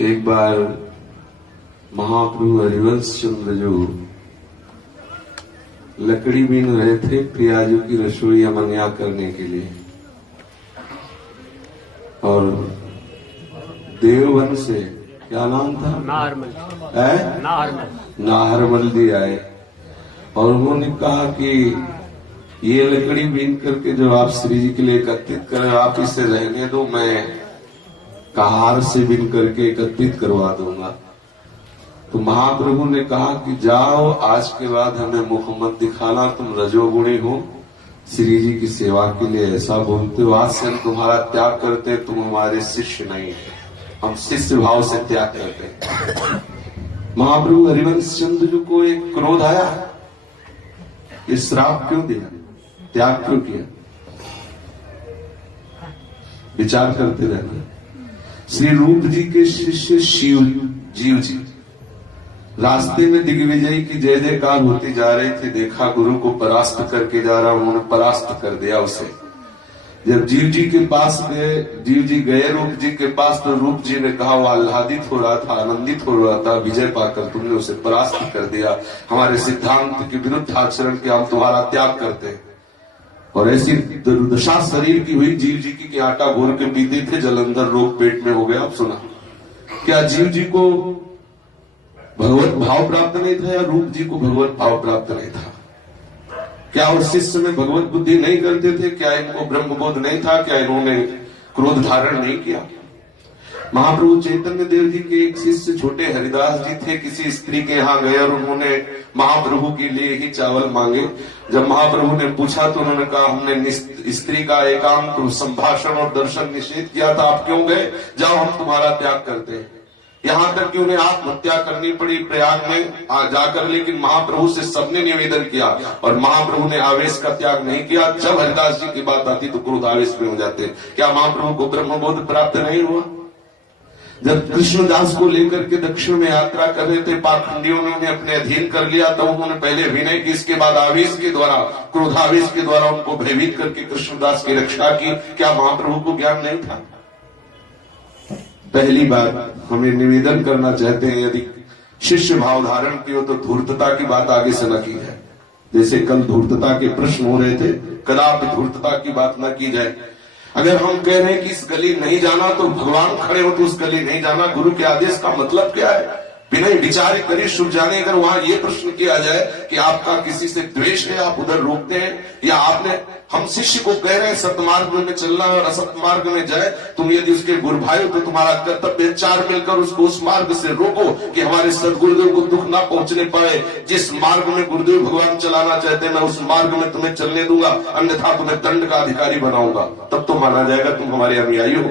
एक बार महाप्रभु हरिवंश चंद्र जो लकड़ी बीन रहे थे प्रियाजू की रसोई अमन्या करने के लिए, और देववन से क्या नाम था, नाहरमल जी आए और उन्होंने कहा कि ये लकड़ी बीन करके जो आप श्री जी के लिए एकत्रित करें, आप इसे रहने दो, मैं कहार से बिन करके एकत्रित करवा दूंगा। तो महाप्रभु ने कहा कि जाओ, आज के बाद हमें मुख मत दिखाना, तुम रजोगुणी हो, श्री जी की सेवा के लिए ऐसा बोलते हो, आज से हम तुम्हारा त्याग करते, तुम हमारे शिष्य नहीं, हम शिष्य भाव से त्याग करते। महाप्रभु हरिवंश चंद्र जी को एक क्रोध आया, ये श्राप क्यों दिया, त्याग क्यों किया, विचार करते रहना। श्री रूप जी के शिष्य जीव जी रास्ते में दिग्विजय की जय जयकार होती जा रही थी, देखा गुरु को परास्त करके जा रहा, उन्होंने परास्त कर दिया उसे। जब जीव जी के पास गए, जीव जी गए रूप जी के पास, तो रूप जी ने कहा, वो आह्लादित हो रहा था, आनंदित हो रहा था, विजय पाकर तुमने उसे परास्त कर दिया, हमारे सिद्धांत के विरुद्ध आचरण के हम तुम्हारा त्याग करते हैं। और ऐसी दुर्दशा शरीर की हुई जीव जी की आटा घोर के पीते थे, जलंधर रोग पेट में हो गया। अब सुना, क्या जीव जी को भगवत भाव प्राप्त नहीं था या रूप जी को भगवत भाव प्राप्त नहीं था? क्या उस शिष्य में भगवत बुद्धि नहीं करते थे? क्या इनको ब्रह्मबोध नहीं था? क्या इन्होंने क्रोध धारण नहीं किया? महाप्रभु चैतन्य देव जी के एक शिष्य छोटे हरिदास जी थे, किसी स्त्री के यहाँ गए और उन्होंने महाप्रभु के लिए ही चावल मांगे। जब महाप्रभु ने पूछा तो उन्होंने कहा, हमने स्त्री का एकांत संभाषण और दर्शन निषेध किया था, आप क्यों गए? जाओ, हम तुम्हारा त्याग करते हैं। यहाँ तक कि उन्हें आत्महत्या करनी पड़ी प्रयाग में जाकर, लेकिन महाप्रभु से सबने निवेदन किया और महाप्रभु ने आवेश का त्याग नहीं किया। जब हरिदास जी की बात आती तो क्रोध आवेश में हो जाते। क्या महाप्रभु को ब्रह्मबोध प्राप्त नहीं हुआ? जब कृष्णदास को लेकर के दक्षिण में यात्रा कर रहे थे, पाखंडियों ने उन्हें अपने अधीन कर लिया, तो उन्होंने पहले विनय की, इसके बाद आवेश के द्वारा, क्रोधावेश के द्वारा उनको भयभीत करके कृष्णदास की रक्षा की। क्या महाप्रभु को ज्ञान नहीं था? पहली बात हमें निवेदन करना चाहते हैं, यदि शिष्य भाव धारण की हो तो धूर्तता की बात आगे से न की जाए। जैसे कल धूर्तता के प्रश्न हो रहे थे, कदापि धूर्तता की बात न की जाए। अगर हम कह रहे हैं कि इस गली नहीं जाना तो भगवान खड़े हो तो उस गली नहीं जाना, गुरु के आदेश का मतलब क्या है? बिना विचार करे शुभ जाने। अगर वहां ये प्रश्न किया जाए कि आपका किसी से द्वेष है, आप उधर रोकते हैं, या आपने, हम शिष्य को कह रहे हैं सतमार्ग में चलना और असत मार्ग में जाए, तुम यदि उसके गुरु भाई हो तो तुम्हारा कर्तव्य चार मिलकर उसको उस मार्ग से रोको कि हमारे सदगुरुदेव को दुख ना पहुंचने पाए। जिस मार्ग में गुरुदेव भगवान चलाना चाहते हैं, मैं उस मार्ग में तुम्हें चलने दूंगा, अन्यथा तुम्हें दंड का अधिकारी बनाऊंगा। तब तो माना जाएगा तुम हमारे अनुयायी हो।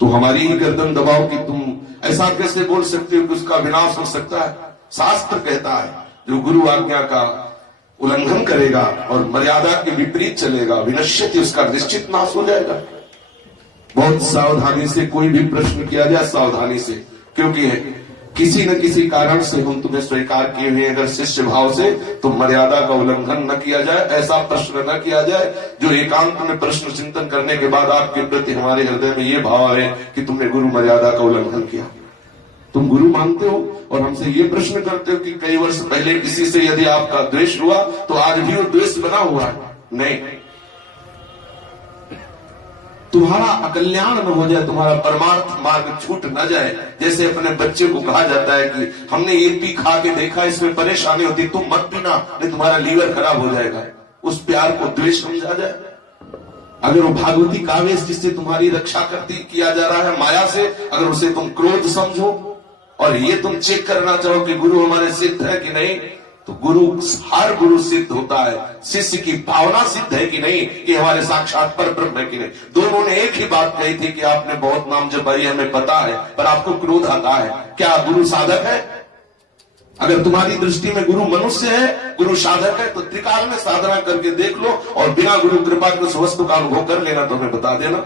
तुम हमारी ही गर्दन दबाओ कि तुम ऐसा कैसे बोल सकते हो कि उसका विनाश हो सकता है? शास्त्र कहता है, जो गुरु आज्ञा का उल्लंघन करेगा और मर्यादा के विपरीत चलेगा, विनश्यति, उसका निश्चित नाश हो जाएगा। बहुत सावधानी से कोई भी प्रश्न किया जाए, सावधानी से, क्योंकि किसी न किसी कारण से हम तुम्हें स्वीकार किए हुए, अगर शिष्य भाव से, तो मर्यादा का उल्लंघन न किया जाए, ऐसा प्रश्न न किया जाए जो एकांत में प्रश्न चिंतन करने के बाद आपके प्रति हमारे हृदय में ये भाव आए कि तुमने गुरु मर्यादा का उल्लंघन किया। तुम गुरु मानते हो और हमसे ये प्रश्न करते हो कि कई वर्ष पहले किसी से यदि आपका द्वेष हुआ तो आज भी वो द्वेष बना हुआ है। नहीं, तुम्हारा अकल्याण न हो जाए, तुम्हारा परमार्थ मार्ग छूट न जाए। जैसे अपने बच्चे को कहा जाता है कि हमने ये पी खा के देखा, इसमें परेशानी होती, तुम मत पीना, नहीं तुम्हारा लीवर खराब हो जाएगा। उस प्यार को द्वेष समझा जाए। अगर वो भागवती काव्य जिससे तुम्हारी रक्षा करती किया जा रहा है माया से, अगर उसे तुम क्रोध समझो और ये तुम चेक करना चाहो कि गुरु हमारे सिद्ध है कि नहीं, तो गुरु, हर गुरु सिद्ध होता है। शिष्य की भावना सिद्ध है कि नहीं कि हमारे साक्षात पर ब्रह्म है कि नहीं। दोनों ने एक ही बात कही थी कि आपने बहुत नाम जपाई, हमें पता है, पर आपको क्रोध आता है। क्या गुरु साधक है? अगर तुम्हारी दृष्टि में गुरु मनुष्य है, गुरु साधक है, तो त्रिकाल में साधना करके देख लो और बिना गुरु कृपा के उस वस्तु का अनुभव कर लेना, तो हमें बता देना।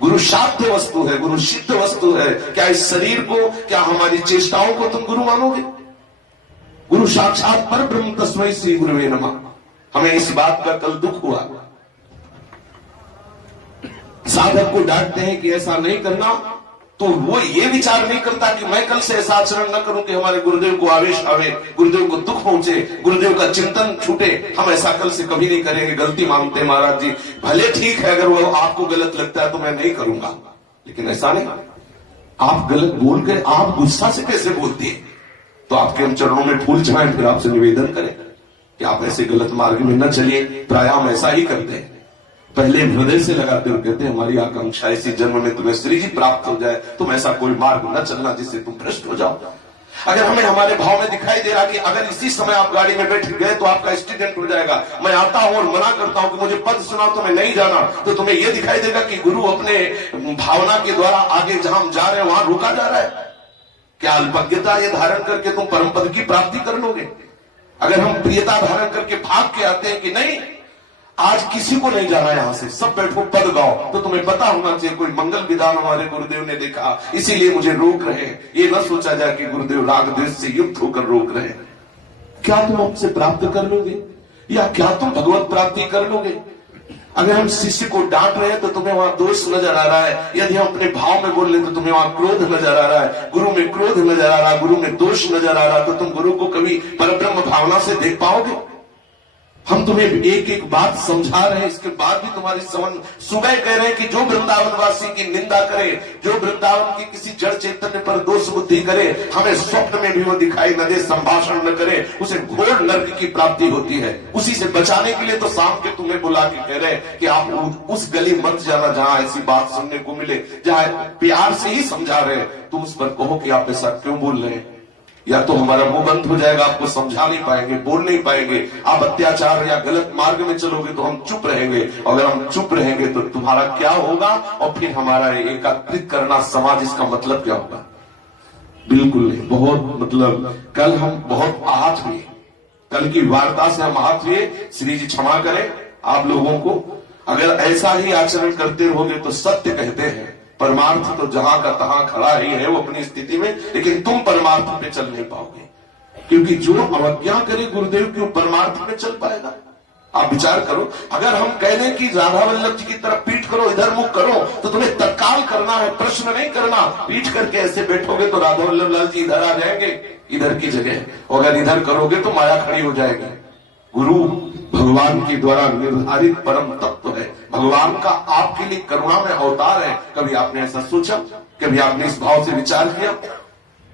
गुरु साध्य वस्तु है, गुरु सिद्ध वस्तु है। क्या इस शरीर को, क्या हमारी चेष्टाओं को तुम गुरु मानोगे? गुरु साक्षात पर ब्रह्म, तस्मै श्री गुरुवे नमः। हमें इस बात का कल दुख हुआ। साधक को डांटते हैं कि ऐसा नहीं करना, तो वो ये विचार नहीं करता कि मैं कल से ऐसा आचरण न करूं कि हमारे गुरुदेव को आवेश आवे, गुरुदेव को दुख पहुंचे, गुरुदेव का चिंतन छूटे। हम ऐसा कल से कभी नहीं करेंगे। गलती मानते हैं महाराज जी, भले ठीक है, अगर वो आपको गलत लगता है तो मैं नहीं करूंगा, लेकिन ऐसा नहीं। आप गलत बोल गए, आप गुस्सा से कैसे बोलती है? तो आपके हम चरणों में फूल चढ़ाएं, फिर आपसे निवेदन करें कि आप ऐसे गलत मार्ग में न चलिए। प्राय हम ऐसा ही करते हैं, पहले हृदय से लगाते हुए कहते हैं हमारी आकांक्षा इसी जन्म में तुम्हें श्री जी प्राप्त हो जाए, तुम ऐसा कोई मार्ग न चलना जिससे तुम भ्रष्ट हो जाओ। अगर हमें हमारे भाव में दिखाई दे रहा कि अगर इसी समय आप गाड़ी में बैठ गए तो आपका एक्सीडेंट हो जाएगा, मैं आता हूं और मना करता हूं कि मुझे पद सुनाओ तो मैं नहीं जाना, तो तुम्हें यह दिखाई देगा कि गुरु अपने भावना के द्वारा आगे जहां हम जा रहे हैं वहां रोका जा रहा है। क्या अल्पज्ञता ये धारण करके तुम परम पद की प्राप्ति कर लोगे? अगर हम प्रियता धारण करके भाग के आते हैं कि नहीं आज किसी को नहीं जाना यहां से, सब बैठो पद गाओ, तो तुम्हें पता होना चाहिए कोई मंगल विधान हमारे गुरुदेव ने देखा, इसीलिए मुझे रोक रहे हैं। ये न सोचा जाए कि गुरुदेव राग द्वेष से युक्त होकर रोक रहे हैं। क्या तुम हमसे प्राप्त कर लोगे या क्या तुम भगवत प्राप्ति कर लोगे? अगर हम शिष्य को डांट रहे हैं तो तुम्हें वहां दोष नजर आ रहा है, यदि हम अपने भाव में बोल रहे तो तुम्हें वहां क्रोध नजर आ रहा है, गुरु में क्रोध नजर आ रहा है, गुरु में दोष नजर आ रहा है, तो तुम गुरु को कभी परब्रह्म भावना से देख पाओगे? हम तुम्हें एक एक बात समझा रहे हैं, इसके बाद भी तुम्हारी समझ। सुबह कह रहे हैं कि जो वृंदावनवासी की निंदा करे, जो वृंदावन की किसी जड़ चैतन्य पर दोष बुद्धि करे, हमें स्वप्न में भी वो दिखाई न दे, संभाषण न करे, उसे घोर नर्क की प्राप्ति होती है। उसी से बचाने के लिए तो शाम के तुम्हें बुला के कह रहे हैं कि आप उस गली मत जाना जहां ऐसी बात सुनने को मिले, जहां प्यार से ही समझा रहे हैं। तुम उस पर कहो कि आप ऐसा क्यों बोल रहे हैं, या तो हमारा मुंह बंद हो जाएगा, आपको समझा नहीं पाएंगे, बोल नहीं पाएंगे। आप अत्याचार या गलत मार्ग में चलोगे तो हम चुप रहेंगे, और अगर हम चुप रहेंगे तो तुम्हारा क्या होगा, और फिर हमारा एकत्रित करना समाज, इसका मतलब क्या होगा? बिल्कुल नहीं। बहुत मतलब कल हम बहुत आहत हुए, कल की वार्ता से हम आहत हुए। श्री जी क्षमा करें आप लोगों को। अगर ऐसा ही आचरण करते रहोगे तो सत्य कहते हैं परमार्थ तो जहां का तहां खड़ा ही है वो अपनी स्थिति में, लेकिन तुम परमार्थ पे चल नहीं पाओगे, क्योंकि जो अवज्ञा करे गुरुदेव की वो परमार्थ पे चल पाएगा। आप विचार करो, अगर हम कह दें कि राधा वल्लभ जी की तरफ पीठ करो, इधर मुख करो, तो तुम्हें तत्काल करना है, प्रश्न नहीं करना। पीठ करके ऐसे बैठोगे तो राधा वल्लभ लाल जी इधर आ जाएंगे, इधर की जगह, और अगर इधर करोगे तो माया खड़ी हो जाएगी। गुरु भगवान के द्वारा निर्धारित परम तत्व है, भगवान का आपके लिए करुणा में अवतार है। कभी आपने ऐसा सोचा? कभी आपने इस भाव से विचार किया?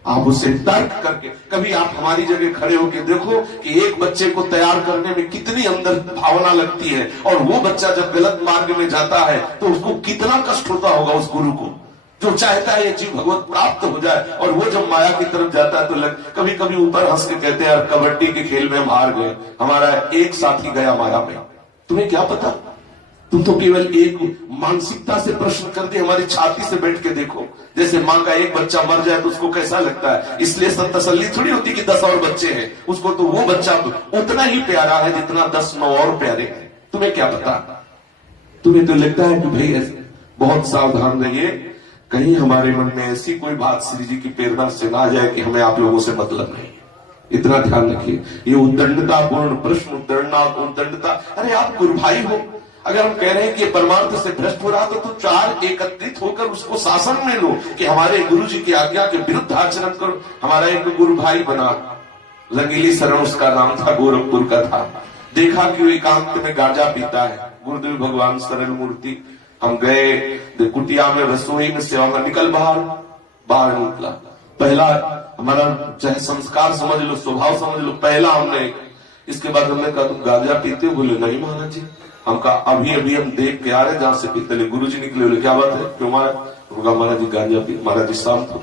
आप उससे तर्क करके, कभी आप हमारी जगह खड़े होकर देखो कि एक बच्चे को तैयार करने में कितनी अंदर भावना लगती है, और वो बच्चा जब गलत मार्ग में जाता है तो उसको कितना कष्ट होता होगा उस गुरु को, जो चाहता है ये जीव भगवत प्राप्त हो जाए, और वो जब माया की तरफ जाता है तो कभी कभी ऊपर हंस के कहते हैं यार कबड्डी के खेल में हम हार गए, हमारा एक साथी गया माया में। तुम्हें क्या पता, तुम तो केवल एक मानसिकता से प्रश्न करते, हमारी छाती से बैठ के देखो, जैसे माँ का एक बच्चा मर जाए तो उसको कैसा लगता है, इसलिए तसल्ली थोड़ी होती कि 10 और बच्चे हैं, उसको तो वो बच्चा उतना ही प्यारा है जितना 10 9 और प्यारे हैं। तुम्हें क्या पता? तुम्हें तो लगता है कि भाई बहुत सावधान रहिए, कहीं हमारे मन में ऐसी कोई बात श्री जी की प्रेरणा से ना जाए कि हमें आप लोगों से मतलब नहीं। इतना ध्यान रखिए। ये उद्दंडतापूर्ण प्रश्न, उद्दंडता, अरे आप गुरु भाई हो, अगर हम कह रहे हैं कि परमार्थ से भ्रष्ट हो रहा तो चार एकत्रित होकर उसको शासन में लो कि हमारे गुरु जी की आज्ञा के विरुद्ध आचरण करो। हमारा एक गुरु भाई बना, रंगीली शरण उसका नाम था, गोरखपुर का था। देखा कि वो एकांत में गांजा पीता है, गुरुदेव भगवान सरल मूर्ति। हम गए कुटिया में, रसोई में सेवा में, निकल बाहर निकला। पहला हमारा चाहे संस्कार समझ लो, स्वभाव समझ लो, पहला हमने, इसके बाद हमने कहा तुम गांजा पीते हो? बोले नहीं महाराज जी। हम कहा अभी अभी हम देख के आ रहे जहां से पीते। गुरु जी निकले, बोले क्या बात है, क्यों महाराज जी गांजा पी? महाराज जी शांत हो।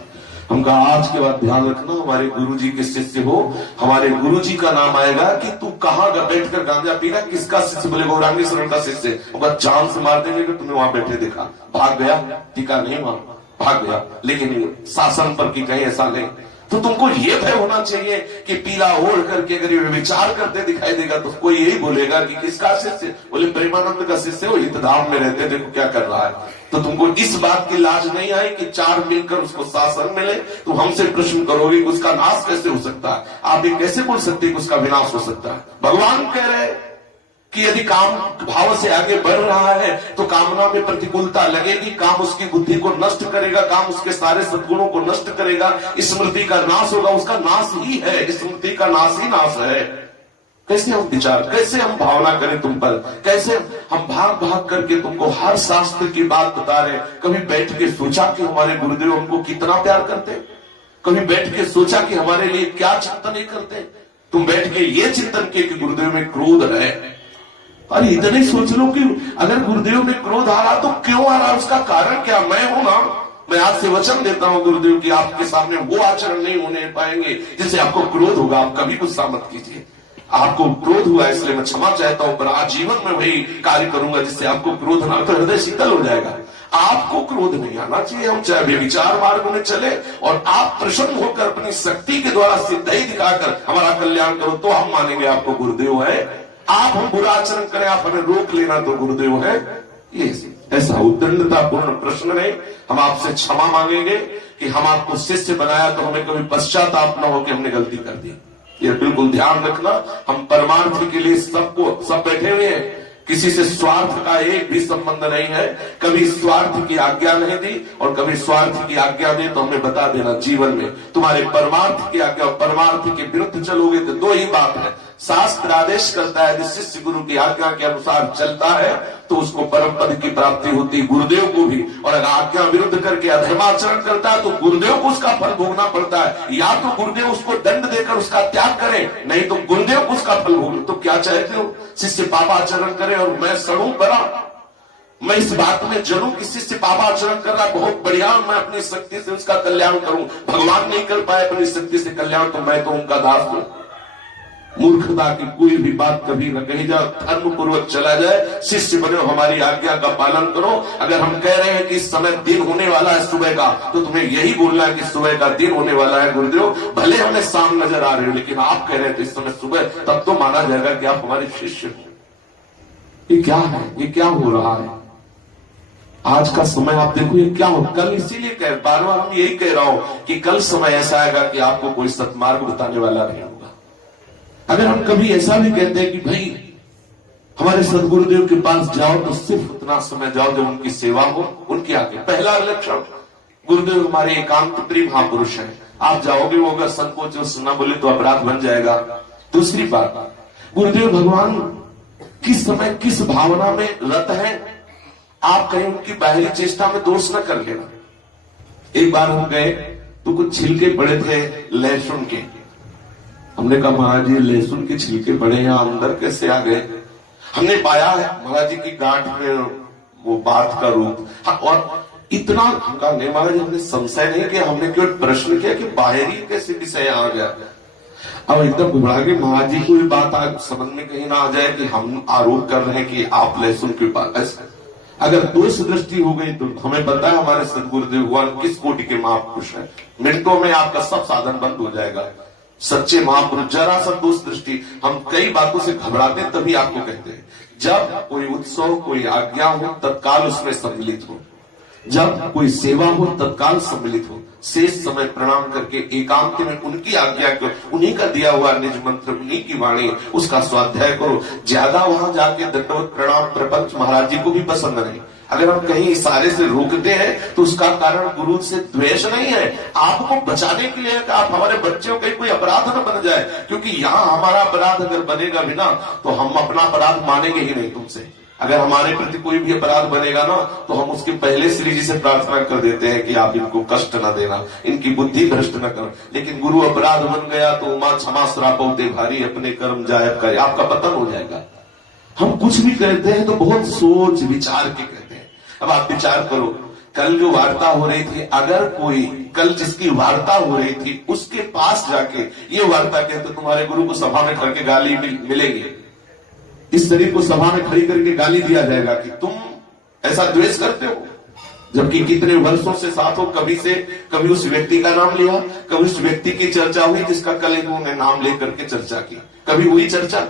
हम कहा आज के बाद ध्यान रखना, हमारे गुरु जी के शिष्य हो, हमारे गुरु जी का नाम आएगा कि तू कहाँ बैठकर गांजा पी रहा, किसका शिष्य? बोले गौरांगी शरण का शिष्य। चांद से मार देंगे कि तुम्हें वहां बैठे देखा। भाग गया, टीका नहीं वहां, भाग गया, लेकिन शासन पर की कहीं ऐसा नहीं। तो तुमको ये भय होना चाहिए कि पीला ओढ़ करके अगर ये विचार करते दिखाई देगा तो कोई यही बोलेगा कि किसका शिष्य? बोले प्रेमानंद का शिष्य, वो हितधाम में रहते, देखो क्या कर रहा है। तो तुमको इस बात की लाज नहीं आई कि चार मिलकर उसको शासन मिले, तो हमसे प्रश्न करोगे कि उसका नाश कैसे हो सकता है? आप ये कैसे बोल सकते कि उसका विनाश हो सकता है? भगवान कह रहे कि यदि काम भाव से आगे बढ़ रहा है तो कामना में प्रतिकूलता लगेगी, काम उसकी बुद्धि को नष्ट करेगा, काम उसके सारे सद्गुणों को नष्ट करेगा, स्मृति का नाश होगा, उसका नाश ही है, स्मृति का नाश ही नाश है। कैसे हम विचार, कैसे हम भावना करें तुम पर, कैसे हम भाग भाग करके तुमको हर शास्त्र की बात बता रहे। कभी बैठ के सोचा कि हमारे गुरुदेव हमको कितना प्यार करते, कभी बैठ के सोचा कि हमारे लिए क्या चिंतन नहीं करते। तुम बैठ के ये चिंतन किए कि गुरुदेव में क्रोध है, अरे इतने ही सोच लो कि अगर गुरुदेव में क्रोध आ रहा तो क्यों आ रहा, उसका कारण क्या। मैं हूं ना, मैं आज से वचन देता हूं गुरुदेव कि आपके सामने वो आचरण नहीं होने पाएंगे जिससे आपको क्रोध होगा। आप कभी गुस्सा मत कीजिए, आपको क्रोध हुआ इसलिए मैं क्षमा चाहता हूं, पर आजीवन में वही कार्य करूंगा जिससे आपको क्रोध ना, तो हृदय शीतल हो जाएगा। आपको क्रोध नहीं आना चाहिए। हम चाहे विचार मार्ग में चले और आप प्रसन्न होकर अपनी शक्ति के द्वारा सिद्धाई दिखाकर हमारा कल्याण करो तो हम मानेंगे आपको गुरुदेव है। आप हम बुरा आचरण करें, आप हमें रोक लेना तो गुरुदेव है। ये ऐसा उद्दंडतापूर्ण प्रश्न नहीं। हम आपसे क्षमा मांगेंगे कि हम आपको शिष्य बनाया तो हमें कभी पश्चाताप न हो कि हमने गलती कर दी। ये बिल्कुल ध्यान रखना। हम परमार्थ के लिए सब बैठे हुए हैं, किसी से स्वार्थ का एक भी संबंध नहीं है। कभी स्वार्थ की आज्ञा नहीं दी और कभी स्वार्थ की आज्ञा दे तो हमें बता देना। जीवन में तुम्हारे परमार्थ की आज्ञा और परमार्थ के विरुद्ध चलोगे तो दो ही बात है। शास्त्र आदेश करता है, शिष्य गुरु की आज्ञा के अनुसार चलता है तो उसको परम पद की प्राप्ति होती है, गुरुदेव को भी। और अगर आज्ञा विरुद्ध करके अधर्माचरण करता है तो गुरुदेव को उसका फल भोगना पड़ता है। या तो गुरुदेव उसको दंड देकर उसका त्याग करे, नहीं तो गुरुदेव को उसका फल भोगना। तो क्या चाहते हो, शिष्य पापाचरण करे और मैं सड़ूं बड़ा, मैं इस बात में जरूं कि शिष्य पापाचरण कर रहा बहुत बढ़िया, मैं अपनी शक्ति से उसका कल्याण करूं। भगवान नहीं कर पाए अपनी शक्ति से कल्याण तो मैं तो उनका दास हूं। मूर्खता की कोई भी बात कभी न कही जाए, धर्म पूर्वक चला जाए। शिष्य बनो, हमारी आज्ञा का पालन करो। अगर हम कह रहे हैं कि इस समय दिन होने वाला है सुबह का, तो तुम्हें यही बोलना है कि सुबह का दिन होने वाला है गुरुदेव। भले हमें शाम नजर आ रहे हो लेकिन आप कह रहे हैं तो इस समय सुबह, तब तो माना जाएगा कि आप हमारे शिष्य हो। ये क्या है, ये क्या हो रहा है आज का समय। आप देखो ये क्या हो, कल इसीलिए बार बार हम यही कह रहा हूं कि कल समय ऐसा आएगा कि आपको कोई सत्मार्ग बताने वाला नहीं होगा। अगर हम कभी ऐसा भी कहते हैं कि भाई हमारे सदगुरुदेव के पास जाओ तो सिर्फ उतना समय जाओ जब उनकी सेवा हो, उनके आगे। पहला लक्षण, गुरुदेव हमारे एकांत प्रिय महापुरुष हैं। आप जाओगे, वो अगर संकोच और सुना बोले तो अपराध बन जाएगा। दूसरी बात, गुरुदेव भगवान किस समय किस भावना में रत है, आप कहीं उनकी बाहरी चेष्टा में दोष न कर लेना। एक बार हम गए तो कुछ छिलके पड़े थे लहसुन के। हमने कहा महाराज जी लहसुन के छिलके पड़े हैं, अंदर कैसे आ गए। हमने पाया है महाराज जी की गांठ में वो बात का रूप। हाँ, और इतना हमका नहीं महाराज, हमने संशय नहीं किया, हमने केवल प्रश्न किया कि बाहरी कैसे विषय आ गया। अब एकदम घबरा के महाराज जी कोई बात आज समझ में कहीं ना आ जाए कि हम आरोप कर रहे हैं कि आप लहसुन के पास। अगर दोष दृष्टि हो गई तो हमें पता है हमारे सदगुरुदेव भगवान किस कोटि के महापुरुष हैं। मिनटों में आपका सब साधन बंद हो जाएगा। सच्चे महापुरुष, जरा सा दोष दृष्टि, हम कई बातों से घबराते तभी आपको कहते हैं। जब कोई उत्सव, कोई आज्ञा हो तत्काल उसमें सम्मिलित हो, जब कोई सेवा हो तत्काल सम्मिलित हो। शेष समय प्रणाम करके एकांत में उनकी आज्ञा को, उन्हीं का दिया हुआ निज मंत्र, उन्हीं की वाणी, उसका स्वाध्याय करो। ज्यादा वहां जाके दंडवत प्रणाम प्रपंच महाराज जी को भी पसंद नहीं। अगर हम कहीं इशारे से रोकते हैं तो उसका कारण गुरु से द्वेष नहीं है, आपको बचाने के लिए कि आप हमारे बच्चों का कोई अपराध न बन जाए। क्योंकि यहाँ हमारा अपराध अगर बनेगा भी ना तो हम अपना अपराध मानेंगे ही नहीं तुमसे। अगर हमारे प्रति कोई भी अपराध बनेगा ना तो हम उसके पहले श्री जी से प्रार्थना कर देते हैं कि आप इनको कष्ट न देना, इनकी बुद्धि भ्रष्ट न करो। लेकिन गुरु अपराध बन गया तो उमा क्षमा श्रापौते भारी, अपने कर्म जायब करे, आपका पतन हो जाएगा। हम कुछ भी कहते हैं तो बहुत सोच विचार के कहते हैं। अब आप विचार करो, कल जो वार्ता हो रही थी, अगर कोई कल जिसकी वार्ता हो रही थी उसके पास जाके ये वार्ता कहते तो तुम्हारे गुरु को सभा में खड़ के गाली मिलेगी। इस शरीर को सभा में खड़ी करके गाली दिया जाएगा कि तुम ऐसा द्वेष करते हो, जबकि कितने वर्षों से साथ हो। कभी उस व्यक्ति का नाम लिया, कभी उस व्यक्ति की चर्चा हुई जिसका कल इन्होंने नाम लेकर के चर्चा की, कभी हुई चर्चा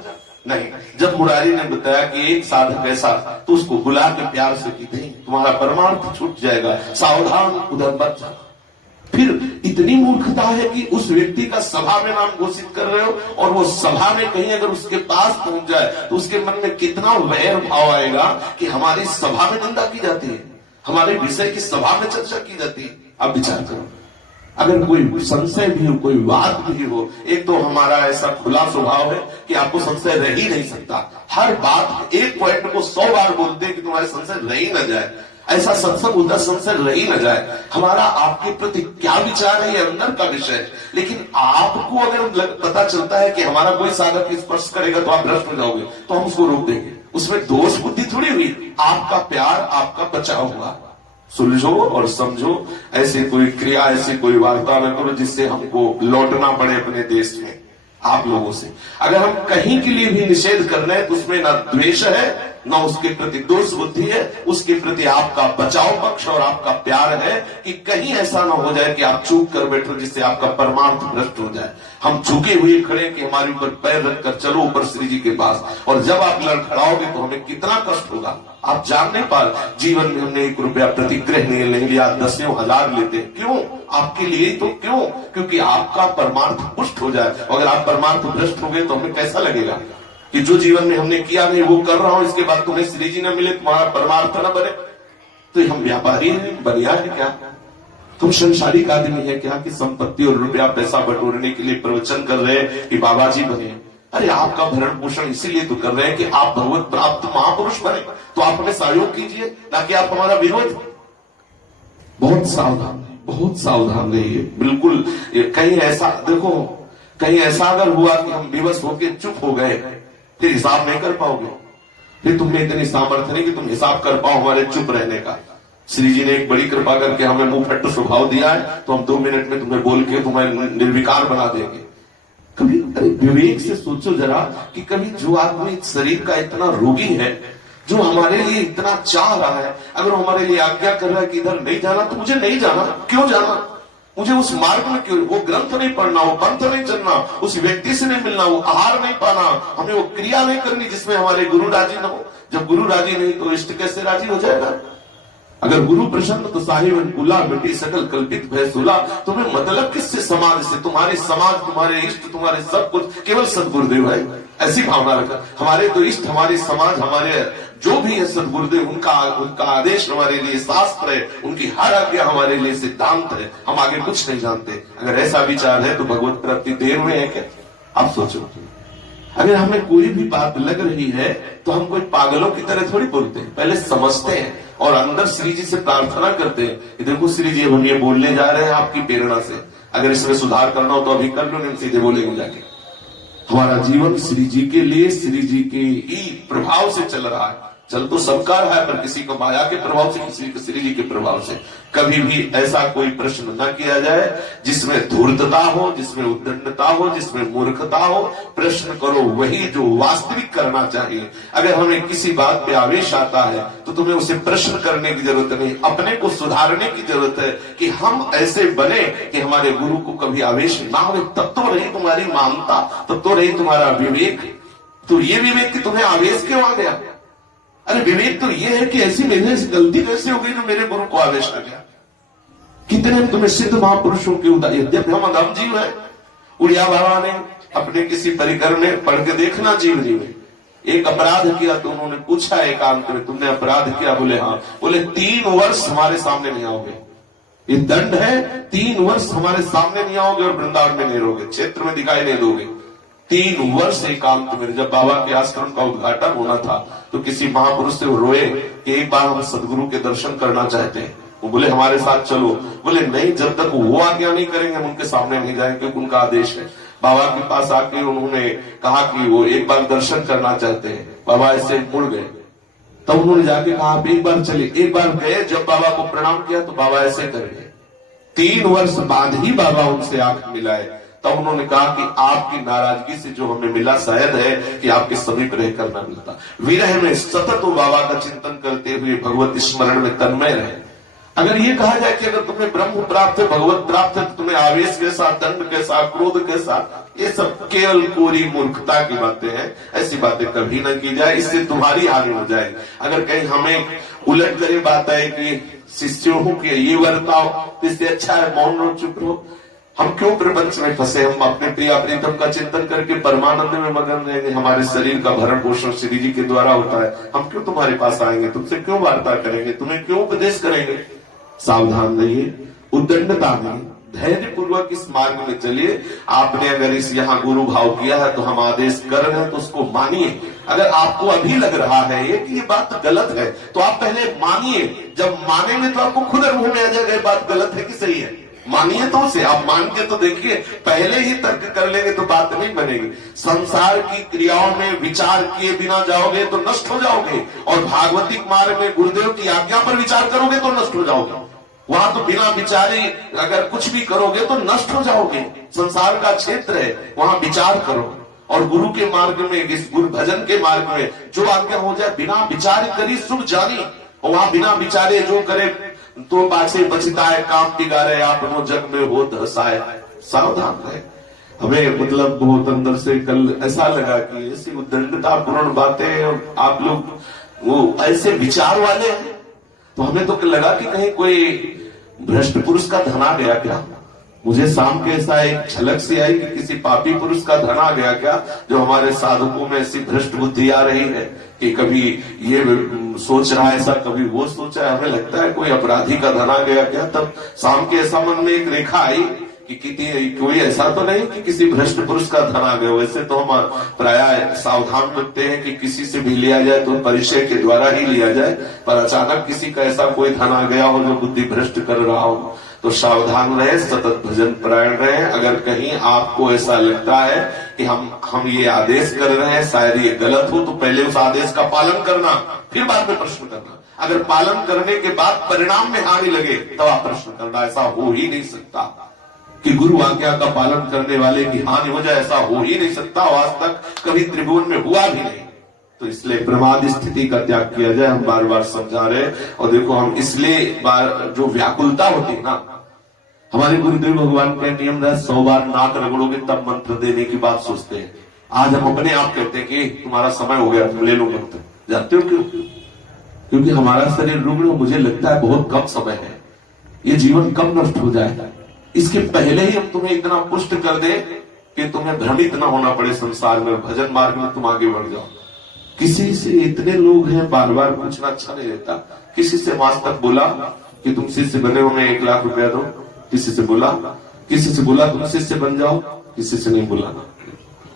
नहीं। जब मुरारी ने बताया कि एक साधक ऐसा, तो उसको बुला के प्यार से की, तुम्हारा परमार्थ छूट जाएगा, सावधान उधर मत जाना। फिर इतनी मूर्खता है कि उस व्यक्ति का सभा में नाम घोषित कर रहे हो, और वो सभा में कहीं अगर उसके पास पहुंच जाए तो उसके मन में कितना वैर भाव आएगा कि हमारी सभा में निंदा की जाती है, हमारे विषय की सभा में चर्चा की जाती है। अब विचार करो, अगर कोई संशय भी हो, कोई बात भी हो, एक तो हमारा ऐसा खुला स्वभाव है कि आपको संशय रह ही नहीं सकता। हर बात एक पॉइंट को 100 बार बोलते हैं कि तुम्हारे संशय रह ही न जाए, ऐसा सत्संग होता संशय रह ही न जाए। हमारा आपके प्रति क्या विचार है ये अंदर का विषय है, लेकिन आपको अगर पता चलता है कि हमारा कोई साधक स्पर्श करेगा तो आप भ्रष्ट हो जाओगे, तो हम उसको रोक देंगे। उसमें दोष बुद्धि थोड़ी हुई, आपका प्यार, आपका बचाव हुआ। सुलझो और समझो, ऐसे कोई क्रिया, ऐसी कोई वार्ता न करो जिससे हमको लौटना पड़े अपने देश में आप लोगों से। अगर हम कहीं के लिए भी निषेध कर रहे हैं तो उसमें ना द्वेष है, ना उसके प्रति दोष बुद्धि है, उसके प्रति आपका बचाव पक्ष और आपका प्यार है कि कहीं ऐसा ना हो जाए कि आप चूक कर बैठो जिससे आपका परमार्थ भ्रष्ट हो जाए। हम झुके हुए खड़े कि हमारे ऊपर पैर रखकर चलो ऊपर श्री जी के पास, और जब आप लड़खड़ाओगे तो हमें कितना कष्ट होगा आप जान नहीं पा रहे। जीवन में हमने 1 रुपया प्रतिग्रह नहीं लिया, 10,000 लेते, क्यों? आपके लिए तो क्यों? क्योंकि आपका परमार्थ पुष्ट हो जाए। अगर आप परमार्थ भ्रष्ट हो गए तो हमें कैसा लगेगा कि जो जीवन में हमने किया नहीं वो कर रहा हूं, इसके बाद तुम्हें श्री जी न मिले, तुम्हारा परमार्थ न बने, तो हम व्यापारी हैं, बनिया है क्या? तुम संसारिक आदमी है क्या कि संपत्ति और रुपया पैसा बटोरने के लिए प्रवचन कर रहे हैं कि बाबा जी बने? अरे आपका भरण पोषण इसीलिए तो कर रहे हैं कि आप भगवत प्राप्त महापुरुष बने, तो आप हमें सहयोग कीजिए, ताकि आप हमारा विरोध। बहुत सावधान, बहुत सावधान रहिए, बिल्कुल। कहीं ऐसा देखो, कहीं ऐसा अगर हुआ कि हम विवश होकर चुप हो गए, फिर हिसाब नहीं कर पाओगे। फिर तुम में इतनी सामर्थ्य नहीं कि तुम हिसाब कर पाओ हमारे चुप रहने का। श्री जी ने एक बड़ी कृपा करके हमें मुंह फट्ट स्वभाव दिया है, तो हम 2 मिनट में तुम्हें बोल के तुम्हें निर्विकार बना देंगे। कभी विवेक से सोचो जरा कि कभी जो आदमी शरीर का इतना रोगी है, जो हमारे लिए इतना चाह रहा है, अगर हमारे लिए आज्ञा कर रहा है कि इधर नहीं जाना, तो मुझे नहीं जाना। क्यों जाना? मुझे उस मार्ग में क्यों? वो ग्रंथ नहीं पढ़ना, वो पंथ नहीं चलना, उस व्यक्ति से नहीं मिलना, वो आहार नहीं पाना, हमें वो क्रिया नहीं करनी जिसमें हमारे गुरु राजी न हो। जब गुरु राजी नहीं तो इष्ट कैसे राजी हो जाएगा? अगर गुरु प्रसन्न तो साहिब कुला मिट्टी सकल कल्पित भय सुला। तुम्हें मतलब किससे? समाज से। तुम्हारे समाज, तुम्हारे इष्ट, तुम्हारे सब कुछ केवल सदगुरुदेव है, ऐसी भावना रखा। हमारे तो इष्ट, हमारे समाज, हमारे जो भी है सदगुरुदेव, उनका आदेश हमारे लिए शास्त्र है, उनकी हर आज्ञा हमारे लिए सिद्धांत है, हम आगे कुछ नहीं जानते। अगर ऐसा विचार है तो भगवत प्राप्ति देर में है क्या? आप सोचो। अगर हमें कोई भी बात लग रही है तो हम कोई पागलों की तरह थोड़ी बोलते हैं, पहले समझते हैं और अंदर श्री जी से प्रार्थना करते हैं कि देखो श्री जी हम ये बोलने जा रहे हैं आपकी प्रेरणा से, अगर इसमें सुधार करना हो तो अभी कर लो, नहीं सीधे बोलेंगे जाके। हमारा जीवन श्री जी के लिए, श्री जी के ही प्रभाव से चल रहा है। चल तो सबका रहा है, पर किसी को माया के प्रभाव से, किसी को श्री जी के प्रभाव से। कभी भी ऐसा कोई प्रश्न न किया जाए जिसमें धूर्तता हो, जिसमें उद्दंडता हो, जिसमें मूर्खता हो। प्रश्न करो वही जो वास्तविक करना चाहिए। अगर हमें किसी बात पे आवेश आता है तो तुम्हें उसे प्रश्न करने की जरूरत नहीं, अपने को सुधारने की जरूरत है कि हम ऐसे बने कि हमारे गुरु को कभी आवेश ना हो। तब तो रही तुम्हारी मानता, तब तो रही तुम्हारा विवेक। तो ये विवेक कि तुम्हें आवेश क्यों आ गया? अरे विवेक तो ये है कि ऐसी मेरे से गलती कैसे हो गई जो मेरे गुरु को आवेश आ गया। कितने तुम्हें सिद्ध महापुरुषों के उदाहरण, यद्यपि हम अधम जीव है। उड़िया बाबा ने अपने किसी परिकर में पढ़ के देखना, जीव जी में एक अपराध किया तो उन्होंने पूछा एकांत में, तुमने अपराध किया? बोले हाँ। बोले 3 वर्ष हमारे सामने नहीं आओगे, ये दंड है, 3 वर्ष हमारे सामने नहीं आओगे और वृंदावन में नहीं रहोगे, क्षेत्र में दिखाई नहीं दोगे। 3 वर्ष एकांत में। जब बाबा के आश्रम का उद्घाटन होना था तो किसी महापुरुष से वो रोए कि एक बार हम सदगुरु के दर्शन करना चाहते हैं। वो बोले हमारे साथ चलो। बोले नहीं, जब तक वो आज्ञा नहीं करेंगे हम उनके सामने नहीं जाएंगे, क्योंकि उनका आदेश है। बाबा के पास आके उन्होंने कहा कि वो एक बार दर्शन करना चाहते हैं। बाबा ऐसे मुड़ गए, तब उन्होंने जाके कहा आप एक बार चले। एक बार गए, जब बाबा को प्रणाम किया तो बाबा ऐसे करेंगे। 3 वर्ष बाद ही बाबा उनसे आंख मिलाए, तब उन्होंने कहा कि आपकी नाराजगी से जो हमें मिला शायद है कि आपके समीप रहकर न मिलता। विरह में सतत बाबा का चिंतन करते हुए भगवत स्मरण में तन्मय रहे। अगर ये कहा जाए कि अगर तुम्हें ब्रह्म प्राप्त है, भगवत प्राप्त है, तो तुम्हें आवेश कैसा, दंड कैसा, क्रोध कैसा, ये सब केवल कोरी मूर्खता की बातें हैं। ऐसी बातें कभी न की जाए, इससे तुम्हारी हानि हो जाए। अगर कहीं हमें उलट करे बात है कि शिष्यों के ये बर्ताव, इससे अच्छा है मौन रहो, चुप रहो। हम क्यों प्रपंच में फंसे? हम अपने प्रिया प्रीतम का चिंतन करके परमानंद में मगन रहेंगे। हमारे शरीर का भरण पोषण श्री जी के द्वारा होता है। हम क्यों तुम्हारे पास आएंगे? तुमसे क्यों वार्ता करेंगे? तुम्हें क्यों उपदेश करेंगे? सावधान रहिए, उद्दंडता में धैर्य पूर्वक इस मार्ग में चलिए। आपने अगर इस यहाँ गुरु भाव किया है तो हम आदेश कर रहे हैं तो उसको मानिए। अगर आपको अभी लग रहा है ये कि ये बात गलत है तो आप पहले मानिए। जब मानेंगे तो आपको खुद अनुभव में आ जाएगा ये बात गलत है कि सही है। मानिए तो उसे, आप मान के तो देखिए। पहले ही तर्क कर लेंगे तो बात नहीं बनेगी। संसार की क्रियाओं में विचार किए बिना जाओगे तो नष्ट हो जाओगे, और भागवतिक मार्ग में गुरुदेव की आज्ञा पर विचार करोगे तो नष्ट हो जाओगे। वहां तो बिना विचारे अगर कुछ भी करोगे तो नष्ट हो जाओगे। संसार का क्षेत्र है, वहां विचार करो। और गुरु के मार्ग में, इस गुरु भजन के मार्ग में जो आज्ञा हो जाए बिना विचार करी सुख जानी, और वहां बिना विचारे जो करे तो पाछे बचताए काम बिगाड़े आपनो जग में हो धसाए। सावधान रहे। हमें मतलब बहुत अंदर से कल ऐसा लगा कि ऐसी उद्दंडता पूर्ण बातें आप लोग वो ऐसे विचार वाले हैं, तो हमें तो लगा कि कहीं कोई भ्रष्ट पुरुष का धन आ गया क्या। मुझे शाम के ऐसा एक झलक सी आई कि किसी पापी पुरुष का धन आ गया क्या, जो हमारे साधकों में ऐसी भ्रष्ट बुद्धि आ रही है कि कभी ये सोच रहा है ऐसा, कभी वो सोचा है। हमें लगता है कोई अपराधी का धन आ गया क्या। तब शाम के ऐसा मन में एक रेखा आई कि कोई ऐसा तो नहीं कि किसी भ्रष्ट पुरुष का धन आ गया। वैसे तो हम प्राय सावधान रखते हैं कि किसी से भी लिया जाए तो परिचय के द्वारा ही लिया जाए, पर अचानक किसी का ऐसा कोई धन आ गया हो जो बुद्धि भ्रष्ट कर रहा हो तो सावधान रहे, सतत भजन परायण रहे। अगर कहीं आपको ऐसा लगता है कि हम ये आदेश कर रहे हैं शायद ये गलत हो, तो पहले उस आदेश का पालन करना, फिर बाद में प्रश्न करना। अगर पालन करने के बाद परिणाम में हानि लगे तब आप प्रश्न करना। ऐसा हो ही नहीं सकता कि गुरु आज्ञा का पालन करने वाले की हानि हो जाए, ऐसा हो ही नहीं सकता। आज तक कभी त्रिभुवन में हुआ भी नहीं। तो इसलिए प्रमाद स्थिति का त्याग किया जाए, हम बार बार समझा रहे। और देखो हम इसलिए बार जो व्याकुलता होती है ना, हमारे गुरुदेव भगवान का नियम है 100 बार नाक रगड़ोगे तब मंत्र देने की बात सोचते हैं। आज हम अपने आप कहते हैं कि तुम्हारा समय हो गया, तुम ले लो मंत्र। जानते हो क्यों? क्योंकि हमारा शरीर रुग्ण, मुझे लगता है बहुत कम समय है, ये जीवन कब नष्ट हो जाएगा। इसके पहले ही हम तुम्हें इतना पुष्ट कर दे कि तुम्हें भ्रमित ना होना पड़े संसार में, भजन मार्ग में तुम आगे बढ़ जाओ। किसी से इतने लोग हैं, बार बार पूछना अच्छा नहीं रहता। किसी से आज तक बोला कि तुम शिष्य बने हो, मैं 1 लाख रुपया दो? किसी से बोला? किसी से बोला तुम शिष्य बन जाओ? किसी से नहीं बोला।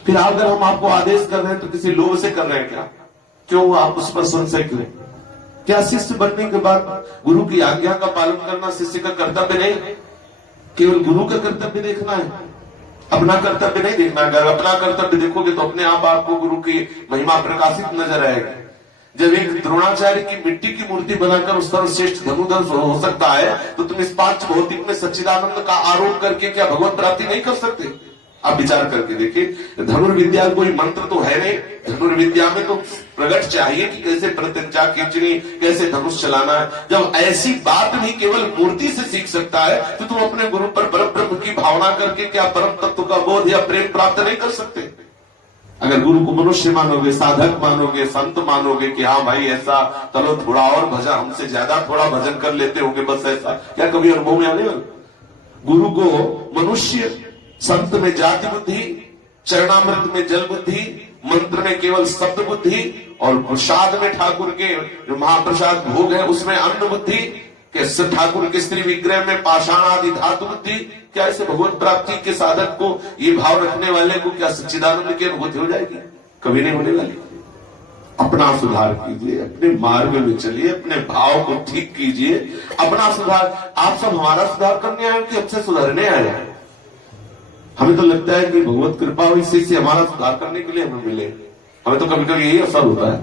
फिर अगर हम आपको आदेश कर रहे हैं तो किसी लोभ से कर रहे हैं क्या? क्यों आप उस पर संशय क्यों? क्या शिष्य बनने के बाद गुरु की आज्ञा का पालन करना शिष्य का कर्तव्य नहीं? केवल गुरु का कर्तव्य देखना है, अपना कर्तव्य नहीं देखना। अगर अपना कर्तव्य देखोगे तो अपने आप आपको गुरु की महिमा प्रकाशित नजर आएगी। जब एक द्रोणाचार्य की मिट्टी की मूर्ति बनाकर उस सर्वश्रेष्ठ धनुधर हो सकता है, तो तुम इस पांच भौतिक में सच्चिदानंद का आरोप करके क्या भगवत प्राप्ति नहीं कर सकते? आप विचार करके देखिए। धनुर्विद्या कोई मंत्र तो है नहीं। धनुर्विद्या में तो प्रगट चाहिए कि कैसे प्रत्यंचा खींचनी, कैसे धनुष चलाना है। जब ऐसी बात भी केवल मूर्ति से सीख सकता है तो तुम अपने गुरु पर परब्रह्म की भावना करके क्या परम तत्व का बोध या प्रेम प्राप्त नहीं कर सकते? अगर गुरु को मनुष्य मानोगे, साधक मानोगे, संत मानोगे कि हाँ भाई ऐसा, चलो थोड़ा और भजन, हमसे ज्यादा थोड़ा भजन कर लेते होंगे, बस ऐसा, क्या कभी अनुभव में आने वाला? गुरु को मनुष्य, संत में जाति बुद्धि, चरणामृत में जल बुद्धि, मंत्र में केवल शब्द बुद्धि, और प्रसाद में ठाकुर के जो महाप्रसाद भोग है उसमें अन्न बुद्धि, के ठाकुर के स्त्री विग्रह में पाषाण आदि धातु बुद्धि। क्या ऐसे भगवत प्राप्ति के साधक को, ये भाव रखने वाले को क्या सच्चिदानंद की अनुभूति हो जाएगी? कभी नहीं होने वाली। अपना सुधार कीजिए, अपने मार्ग में चलिए, अपने भाव को ठीक कीजिए, अपना सुधार। आप सब हमारा सुधार करने आए कि हमसे सुधरने आए हैं? हमें तो लगता है कि भगवत कृपा हुई, शिष्य हमारा सुधार करने के लिए हमें मिले। हमें तो कभी कभी यही असर होता है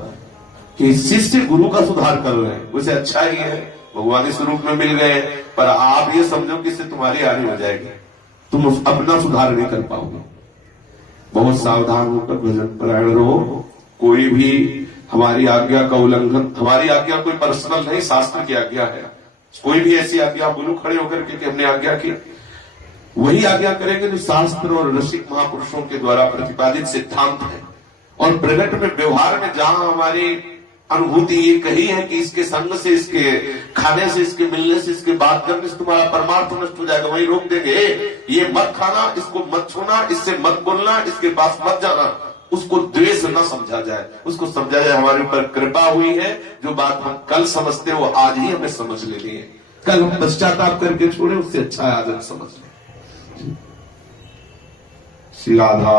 कि शिष्य गुरु का सुधार कर रहे हैं, उसे अच्छा ही है, भगवानी स्वरूप में मिल गए, पर आप ये समझो कि इससे तुम्हारी हानि हो जाएगी, तुम अपना सुधार नहीं कर पाओगे। बहुत सावधान होकर भजन परायण रहो। कोई भी हमारी आज्ञा का उल्लंघन, हमारी आज्ञा कोई पर्सनल नहीं, शास्त्र की आज्ञा है। कोई भी ऐसी आज्ञा बोलो खड़े होकर के हमने आज्ञा की, वही आज्ञा करेंगे जो शास्त्र और रसिक महापुरुषों के द्वारा प्रतिपादित सिद्धांत है। और प्रगट में व्यवहार में जहां हमारी अनुभूति ये कही है कि इसके संग से, इसके खाने से, इसके मिलने से, इसके बात करने से तुम्हारा परमार्थ नष्ट हो जाएगा, वहीं रोक देंगे। ये मत खाना, इसको मत छूना, इससे मत बोलना, इसके पास मत जाना। उसको द्वेष न समझा जाए, उसको समझा जाए हमारे ऊपर कृपा हुई है, जो बात हम कल समझते हैं वो आज ही हमें समझ लेनी है। कल हम पश्चाताप करके छोड़े, उससे अच्छा है आज हम समझ लें। श्री राधा